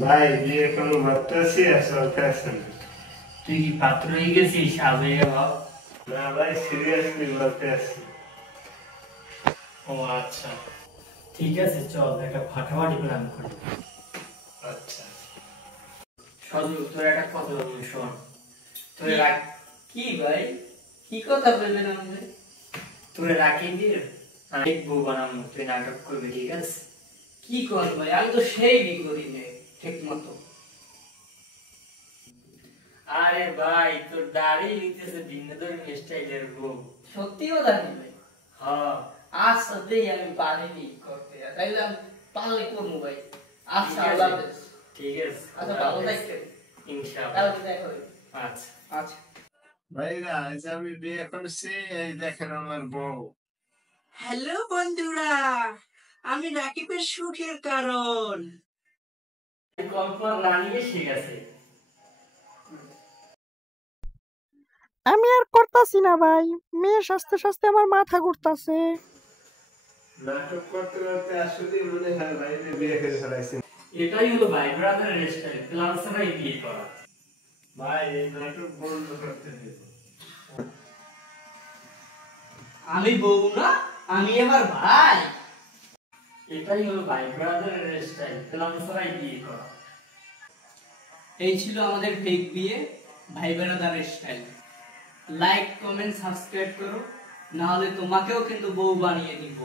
ভাই বিয়ে কোনো মাত্রাসি আছে অকেশন। তুই কি পাত্র হয়ে গেছিস আবে বাবা? না ভাই সিরিয়াসলি বলতে আসছি। ও আচ্ছা, ঠিক আছে, চল একটা ফাটাফাটি প্ল্যান করি। আচ্ছা সজু, তোর একটা কথা বলবি, শোন। তোরে কি? রাখ, কি ভাই, কি কথা বলবেন আপনি? তোরে রাখি দিয়ে আমি বউ বানাবো, তুই নাটক করবি, ঠিক আছে? কি কর ভাই, আমি তো সেই বি করি নে ঠিক মতো। আরে ভাই, তোর দাড়ি হইতেছে ভিন্ন ধরনের স্টাইলের বউ। সত্যিও জানি ভাই। হ্যাঁ, আচ্ছা দেই, আমি পারিনি করতে, তাইলে আমি পারলে করবো ভাই। আচ্ছা, ঠিক আছে। আল্লাহ হাফেজ। ঠিক আছে, আচ্ছা, ভালো থাকবেন। ইনশাআল্লাহ। কালকে দেখা হবে। আচ্ছা। আচ্ছা। ভাইরা, আজ আমি বিয়ে করছি, এই দেখেন আমার বউ। হ্যালো বন্ধুরা, আমি রাকিবের সুখের কারণ। কল্পনা রানী এসে গেছে। আমি আর করতাছি না ভাই, মেয়ে সাজতে সাজতে আমার মাথা ঘুরতাছে। নাটক করতে করতে আসলে মনে হয় ভাই বিয়ে করে ফেলাইছি। এটাই হলো ভাই ব্রাদারের স্টাইল, প্ল্যান ছাড়াই বিয়ে করা। ভাই এই নাটক বন্ধ করতে হবে। আমি বউ না, আমি আমার ভাই। এটাই হলো ভাই ব্রাদারের স্টাইল, প্ল্যান ছাড়াই বিয়ে করা। এই ছিল আমাদের ফেক বিয়ে, ভাই বেড়াদারের স্টাইল। লাইক, কমেন্ট, সাবস্ক্রাইব করো, না হলে তোমাকেও কিন্তু বউ বানিয়ে দিব।